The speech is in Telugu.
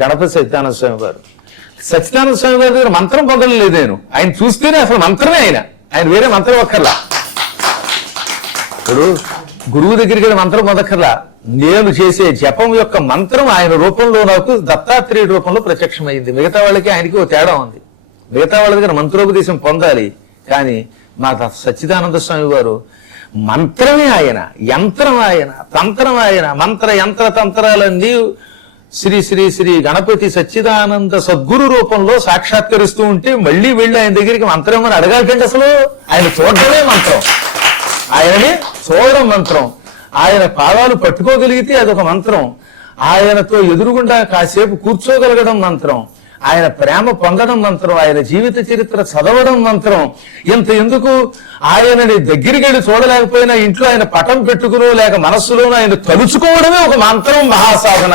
గణపతి సత్యనారాయణ స్వామి వారు. సత్యనారాయణ స్వామి వారి దగ్గర మంత్రం పొందలేదు నేను, ఆయన చూస్తేనే అసలు మంత్రమే ఆయన వేరే మంత్రం ఒక్కర్లా. ఇప్పుడు గురువు దగ్గరికి వెళ్ళి మంత్రం పొందక్కర్లా, నేను చేసే జపం యొక్క మంత్రం ఆయన రూపంలో నాకు దత్తాత్రేయుడి రూపంలో ప్రత్యక్షమైంది. మిగతా వాళ్ళకి ఆయనకి ఓ తేడా ఉంది. మిగతా వాళ్ళ దగ్గర మంత్రోపదేశం పొందాలి, కానీ మా సచ్చిదానంద స్వామి వారు మంత్రమే ఆయన, యంత్రం ఆయన, తంత్రం ఆయన. మంత్ర యంత్ర తంత్రాలన్నీ శ్రీ శ్రీ శ్రీ గణపతి సచ్చిదానంద సద్గురు రూపంలో సాక్షాత్కరిస్తూ ఉంటే మళ్ళీ వెళ్ళి ఆయన దగ్గరికి మంత్రం అని అడగాలంటే అసలు ఆయన చూడటమే మంత్రం, ఆయనని చూడడం మంత్రం, ఆయన పాదాలు పట్టుకోగలిగితే అదొక మంత్రం, ఆయనతో ఎదురుగుండా కాసేపు కూర్చోగలగడం మంత్రం, ఆయన ప్రేమ పొందడం మంత్రం, ఆయన జీవిత చరిత్ర చదవడం మంత్రం. ఇంత ఎందుకు ఆయనని దగ్గరికి వెళ్ళి చూడలేకపోయినా ఇంట్లో ఆయన పటం పెట్టుకునో లేక మనస్సులోనో ఆయన తలుచుకోవడమే ఒక మంత్రం, మహాసాధన.